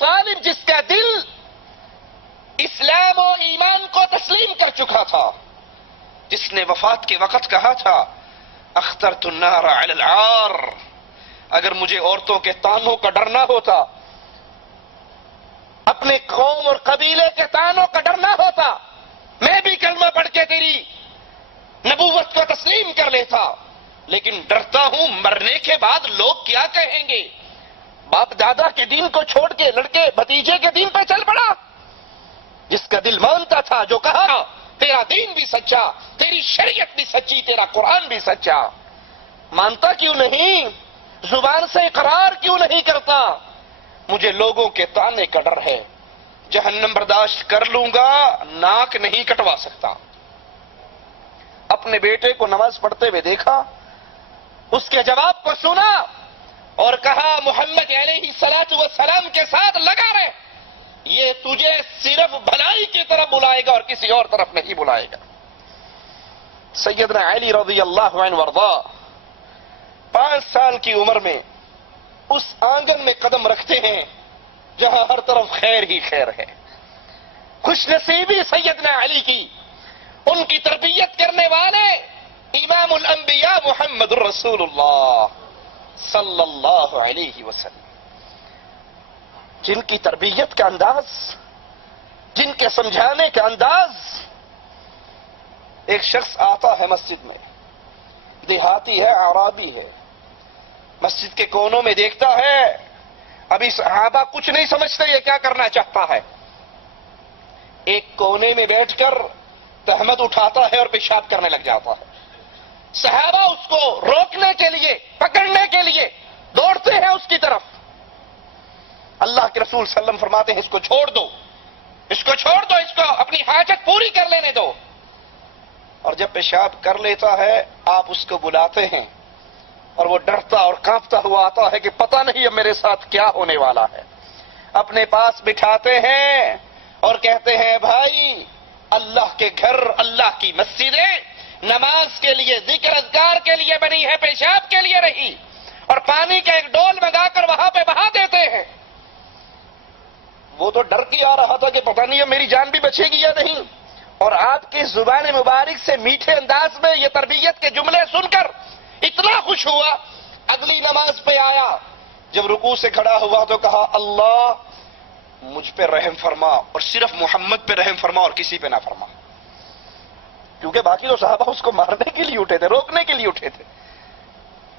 طالب جس کا دل اسلام و ایمان کو تسلیم کر چکا تھا، جس نے وفات کے وقت کہا تھا اخترت النار علی العار، اگر مجھے عورتوں کے طعنوں کا ڈر نہ ہوتا، اپنے قوم اور قبیلے کے طعنوں کا ڈر نہ ہوتا، میں بھی کلمہ پڑھ کے تیری نبوت کو تسلیم کر لیتا، لیکن ڈرتا ہوں مرنے کے بعد لوگ کیا کہیں گے۔ باپ دادا کے دین کو چھوڑ کے لڑکے بھتیجے کے دین پہ چل پڑا، جس کا دل مانتا تھا، جو کہا تیرا دین بھی سچا، تیری شریعت بھی سچی، تیرا قرآن بھی سچا، مانتا کیوں نہیں؟ زبان سے اقرار کیوں نہیں کرتا؟ مجھے لوگوں کے طعنے کا ڈر ہے، جہنم برداشت کر لوں گا، ناک نہیں کٹوا سکتا۔ اپنے بیٹے کو نماز پڑھتے ہوئے دیکھا، اس کے جواب کو سنا اور کہا محمد علیہ السلام کے ساتھ لگا رہے، یہ تجھے صرف بھلائی کی طرف بلائے گا اور کسی اور طرف نہیں بلائے گا۔ سیدنا علی رضی اللہ عنہ وارضا 5 سال کی عمر میں اس آنگن میں قدم رکھتے ہیں جہاں ہر طرف خیر ہی خیر ہے۔ خوش نصیبی سیدنا علی کی، ان کی تربیت کرنے والے امام الانبیاء محمد الرسول اللہ صلی اللہ علیہ وسلم، جن کی تربیت کا انداز، جن کے سمجھانے کا انداز۔ ایک شخص آتا ہے مسجد میں، دیہاتی ہے، اعرابی ہے، مسجد کے کونوں میں دیکھتا ہے ابھی صحابہ کچھ نہیں سمجھتے یہ کیا کرنا چاہتا ہے، ایک کونے میں بیٹھ کر تہمت اٹھاتا ہے اور پیشاب کرنے لگ جاتا ہے۔ صحابہ اس کو روکنے کے لیے، پکڑنے کے لیے دوڑتے ہیں اس کی طرف۔ اللہ کے رسول صلی اللہ علیہ وسلم فرماتے ہیں اس کو چھوڑ دو، اس کو چھوڑ دو، اس کو اپنی حاجت پوری کر لینے دو۔ اور جب پیشاب کر لیتا ہے آپ اس کو بلاتے ہیں اور وہ ڈرتا اور کانپتا ہوا آتا ہے کہ پتہ نہیں اب میرے ساتھ کیا ہونے والا ہے۔ اپنے پاس بٹھاتے ہیں اور کہتے ہیں بھائی، اللہ کے گھر، اللہ کی مسجدیں نماز کے لیے، ذکر اذکار کے لیے بنی ہے، پیشاب کے لیے رہی، اور پانی کا ایک ڈول منگا کر وہاں پہ بہا دیتے ہیں۔ وہ تو ڈر کے آ رہا تھا کہ پتہ نہیں اب میری جان بھی بچے گی یا نہیں، اور آپ کی زبان مبارک سے میٹھے انداز میں یہ تربیت کے جملے سن کر اتنا خوش ہوا، اگلی نماز پہ آیا، جب رکوع سے کھڑا ہوا تو کہا اللہ مجھ پہ رحم فرما، اور صرف محمد پہ رحم فرما اور کسی پہ نہ فرما، کیونکہ باقی تو صحابہ اس کو مارنے کے لیے اٹھے تھے، روکنے کے لیے اٹھے تھے۔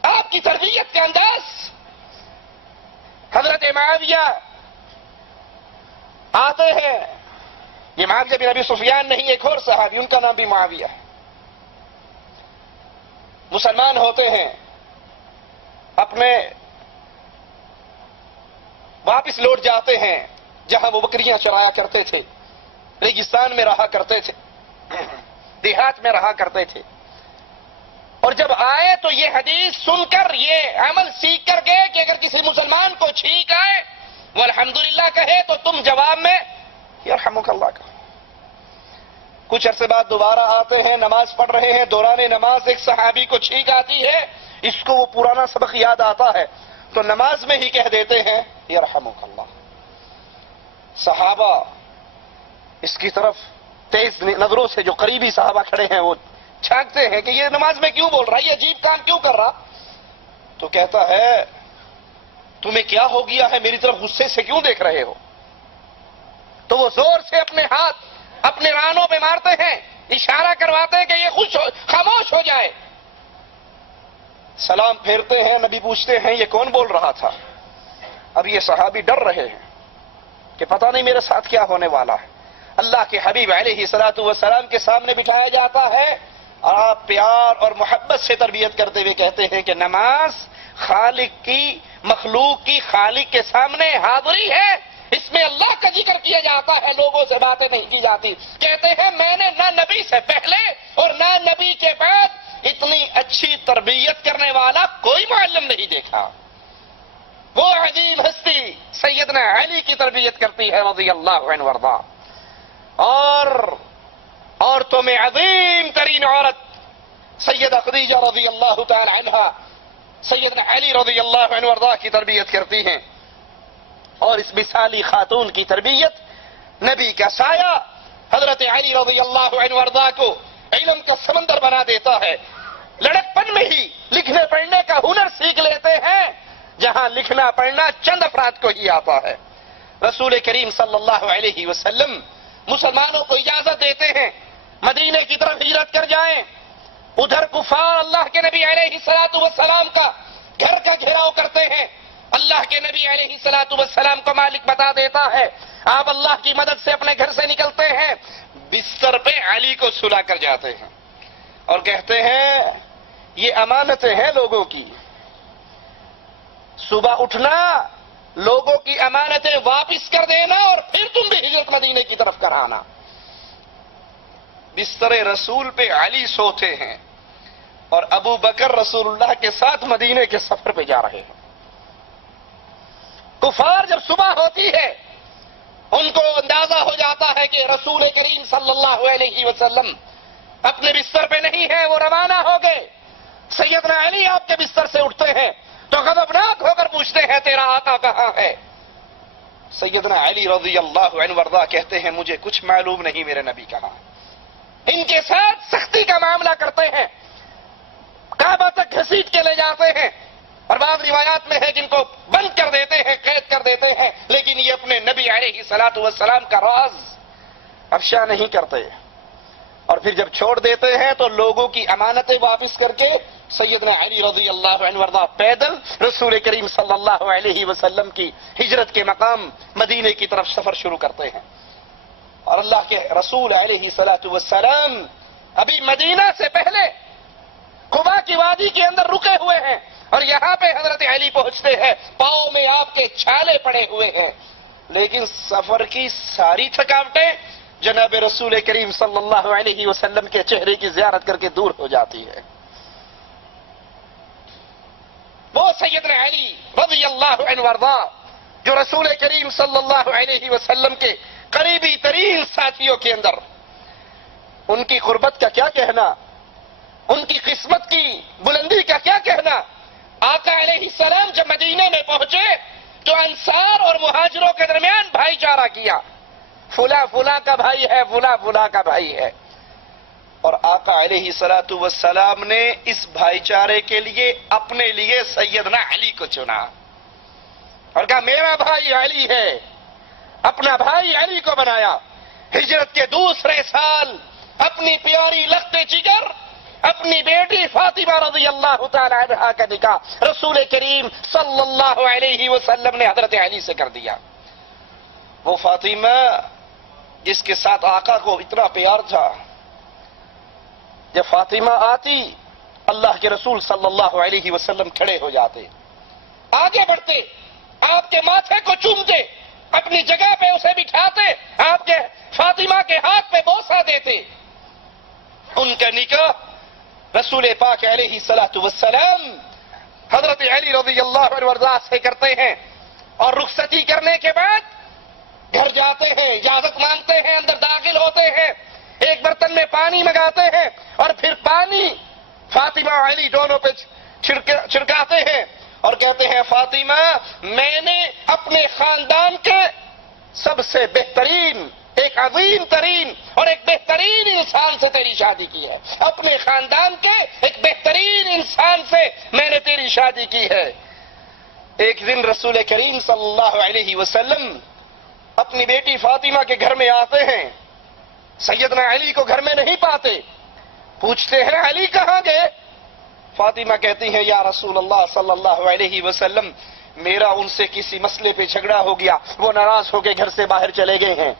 آپ کی تربیت کا انداز۔ حضرت معاویہ آتے ہیں، یہ معاویہ بن ابی سفیان نہیں، ایک اور صحابی، ان کا نام بھی معاویہ ہے، مسلمان ہوتے ہیں، اپنے واپس لوٹ جاتے ہیں جہاں وہ بکریاں چرایا کرتے تھے، ریگستان میں رہا کرتے تھے، دیہات میں رہا کرتے تھے، اور جب آئے تو یہ حدیث سن کر، یہ عمل سیکھ کر گئے کہ اگر کسی مسلمان کو چھینک آئے وہ الحمدللہ کہے تو تم جواب میں یرحمک اللہ کہو۔ کچھ عرصے بعد دوبارہ آتے ہیں، نماز پڑھ رہے ہیں، دوران نماز ایک صحابی کو چھینک آتی ہے، اس کو وہ پرانا سبق یاد آتا ہے تو نماز میں ہی کہہ دیتے ہیں یرحمک اللہ۔ صحابہ اس کی طرف تیز نظروں سے، جو قریبی صحابہ کھڑے ہیں وہ چھانکتے ہیں کہ یہ نماز میں کیوں بول رہا ہے، یہ عجیب کام کیوں کر رہا، تو کہتا ہے تمہیں کیا ہو گیا ہے، میری طرف غصے سے کیوں دیکھ رہے ہو؟ تو وہ زور سے اپنے ہاتھ اپنے رانوں پہ مارتے ہیں، اشارہ کرواتے ہیں کہ یہ خاموش ہو جائے۔ سلام پھیرتے ہیں، نبی پوچھتے ہیں یہ کون بول رہا تھا؟ اب یہ صحابی ڈر رہے ہیں کہ پتہ نہیں میرے ساتھ کیا ہونے والا ہے۔ اللہ کے حبیب علیہ الصلوۃ والسلام کے سامنے بٹھایا جاتا ہے اور آپ پیار اور محبت سے تربیت کرتے ہوئے کہتے ہیں کہ نماز خالق کی، مخلوق کی خالق کے سامنے حاضری ہے، اس میں اللہ کا ذکر کیا جاتا ہے، لوگوں سے باتیں نہیں کی جاتی۔ کہتے ہیں میں نے نہ نبی سے پہلے اور نہ نبی کے بعد اتنی اچھی تربیت کرنے والا کوئی معلم نہیں دیکھا۔ وہ عظیم ہستی سیدنا علی کی تربیت کرتی ہے رضی اللہ عنہ وارضا، اور عورتوں میں عظیم ترین عورت سیدہ خدیجہ رضی اللہ تعالی عنہا سیدنا علی رضی اللہ عنہ وارضا کی تربیت کرتی ہیں۔ اور اس مثالی خاتون کی تربیت، نبی کا سایہ حضرت علی رضی اللہ عنہ وارضا کو علم کا سمندر بنا دیتا ہے. لڑکپن میں ہی لکھنے پڑھنے کا ہنر سیکھ لیتے ہیں، جہاں لکھنا پڑھنا چند افراد کو ہی آتا ہے. رسول کریم صلی اللہ علیہ وسلم مسلمانوں کو اجازت دیتے ہیں مدینے کی طرف ہجرت کر جائیں. ادھر کفار اللہ کے نبی علیہ الصلوۃ والسلام کا گھر کا گھیراؤ کرتے ہیں. اللہ کے نبی علیہ الصلوۃ والسلام کو مالک بتا دیتا ہے. آپ اللہ کی مدد سے اپنے گھر سے نکلتے ہیں، بستر پہ علی کو سلا کر جاتے ہیں اور کہتے ہیں یہ امانتیں ہیں لوگوں کی، صبح اٹھنا، لوگوں کی امانتیں واپس کر دینا اور پھر تم بھی ہجرت مدینے کی طرف کرانا. بستر رسول پہ علی سوتے ہیں اور ابو بکر رسول اللہ کے ساتھ مدینے کے سفر پہ جا رہے ہیں. کفار جب صبح ہوتی ہے ان کو اندازہ ہو جاتا ہے کہ رسول کریم صلی اللہ علیہ وسلم اپنے بستر پہ نہیں ہے، وہ روانہ ہو گئے. سیدنا علی آپ کے بستر سے اٹھتے ہیں تو غضبناک ہو کر پوچھتے ہیں تیرا آقا کہاں ہے؟ سیدنا علی رضی اللہ عنہ وارضا کہتے ہیں مجھے کچھ معلوم نہیں میرے نبی کہاں. ان کے ساتھ سختی کا معاملہ کرتے ہیں، کعبہ تک گھسیٹ کے لے جاتے ہیں اور بعض روایات میں ہے جن کو بند کر دیتے ہیں، قید کر دیتے ہیں، لیکن یہ اپنے نبی علیہ الصلوۃ والسلام کا راز افشا نہیں کرتے. اور پھر جب چھوڑ دیتے ہیں تو لوگوں کی امانتیں واپس کر کے سیدنا علی رضی اللہ عنہ وارضا پیدل رسول کریم صلی اللہ علیہ وسلم کی ہجرت کے مقام مدینے کی طرف سفر شروع کرتے ہیں. اور اللہ کے رسول علیہ الصلوۃ والسلام ابھی مدینہ سے پہلے قباء کی وادی کے اندر رکے ہوئے ہیں اور یہاں پہ حضرت علی پہنچتے ہیں، پاؤں میں آپ کے چھالے پڑے ہوئے ہیں، لیکن سفر کی ساری تھکاوٹیں جناب رسول کریم صلی اللہ علیہ وسلم کے چہرے کی زیارت کر کے دور ہو جاتی ہے. وہ سیدنا علی رضی اللہ عنہ وارضا جو رسول کریم صلی اللہ علیہ وسلم کے قریبی ترین ساتھیوں کے اندر، ان کی قربت کا کیا کہنا، ان کی قسمت کی بلندی کا کیا کہنا. آقا علیہ السلام جب مدینے میں پہنچے تو انصار اور مہاجروں کے درمیان بھائی چارہ کیا، فلاں فلاں کا بھائی ہے، فلاں فلاں کا بھائی ہے. اور آقا علیہ الصلوۃ والسلام نے اس بھائی چارے کے لیے اپنے لیے سیدنا علی کو چنا اور کہا میرا بھائی علی ہے، اپنا بھائی علی کو بنایا. ہجرت کے دوسرے سال اپنی پیاری لخت جگر اپنی بیٹی فاطمہ رضی اللہ تعالی عنہا کا نکاح رسول کریم صلی اللہ علیہ وسلم نے حضرت علی سے کر دیا. وہ فاطمہ جس کے ساتھ آقا کو اتنا پیار تھا، جب فاطمہ آتی اللہ کے رسول صلی اللہ علیہ وسلم کھڑے ہو جاتے، آگے بڑھتے، آپ کے ماتھے کو چومتے، اپنی جگہ پہ اسے بٹھاتے، آپ کے فاطمہ کے ہاتھ پہ بوسہ دیتے. ان کا نکاح رسول پاک علیہ الصلوۃ والسلام حضرت علی رضی اللہ عنہ وارضا سے کرتے ہیں اور رخصتی کرنے کے بعد گھر جاتے ہیں، اجازت مانگتے ہیں، اندر داخل ہوتے ہیں، ایک برتن میں پانی منگاتے ہیں اور پھر پانی فاطمہ علی دونوں پہ چھڑکاتے ہیں اور کہتے ہیں فاطمہ میں نے اپنے خاندان کے سب سے بہترین، ایک عظیم ترین اور ایک بہترین انسان سے تیری شادی کی ہے، اپنے خاندان کے ایک بہترین انسان سے میں نے تیری شادی کی ہے. ایک دن رسول کریم صلی اللہ علیہ وسلم اپنی بیٹی فاطمہ کے گھر میں آتے ہیں، سیدنا علی کو گھر میں نہیں پاتے، پوچھتے ہیں علی کہاں گئے؟ فاطمہ کہتی ہیں یا رسول اللہ صلی اللہ علیہ وسلم میرا ان سے کسی مسئلے پہ جھگڑا ہو گیا، وہ ناراض ہو کے گھر سے باہر چلے گئے ہیں.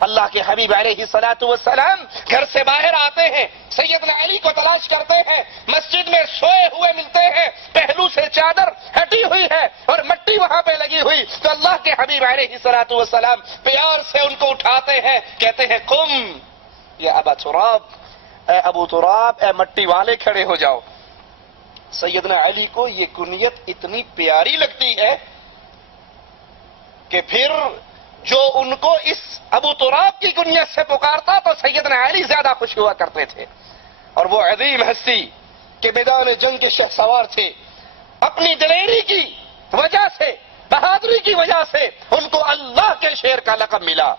اللہ کے حبیب علیہ الصلوۃ والسلام گھر سے باہر آتے ہیں، سیدنا علی کو تلاش کرتے ہیں، مسجد میں سوئے ہوئے ملتے ہیں، پہلو سے چادر ہٹی ہوئی ہے اور مٹی وہاں پہ لگی ہوئی، تو اللہ کے حبیب علیہ الصلوۃ والسلام پیار سے ان کو اٹھاتے ہیں، کہتے ہیں قم یا ابا تراب، اے ابو تراب، اے مٹی والے کھڑے ہو جاؤ. سیدنا علی کو یہ کنیت اتنی پیاری لگتی ہے کہ پھر جو ان کو اس ابو تراب کی کنیت سے پکارتا تو سیدنا علی زیادہ خوش ہوا کرتے تھے. اور وہ عظیم ہستی کہ میدان جنگ کے شہسوار تھے، اپنی دلیری کی وجہ سے بہادری کی وجہ سے ان کو اللہ کے شیر کا لقب ملا.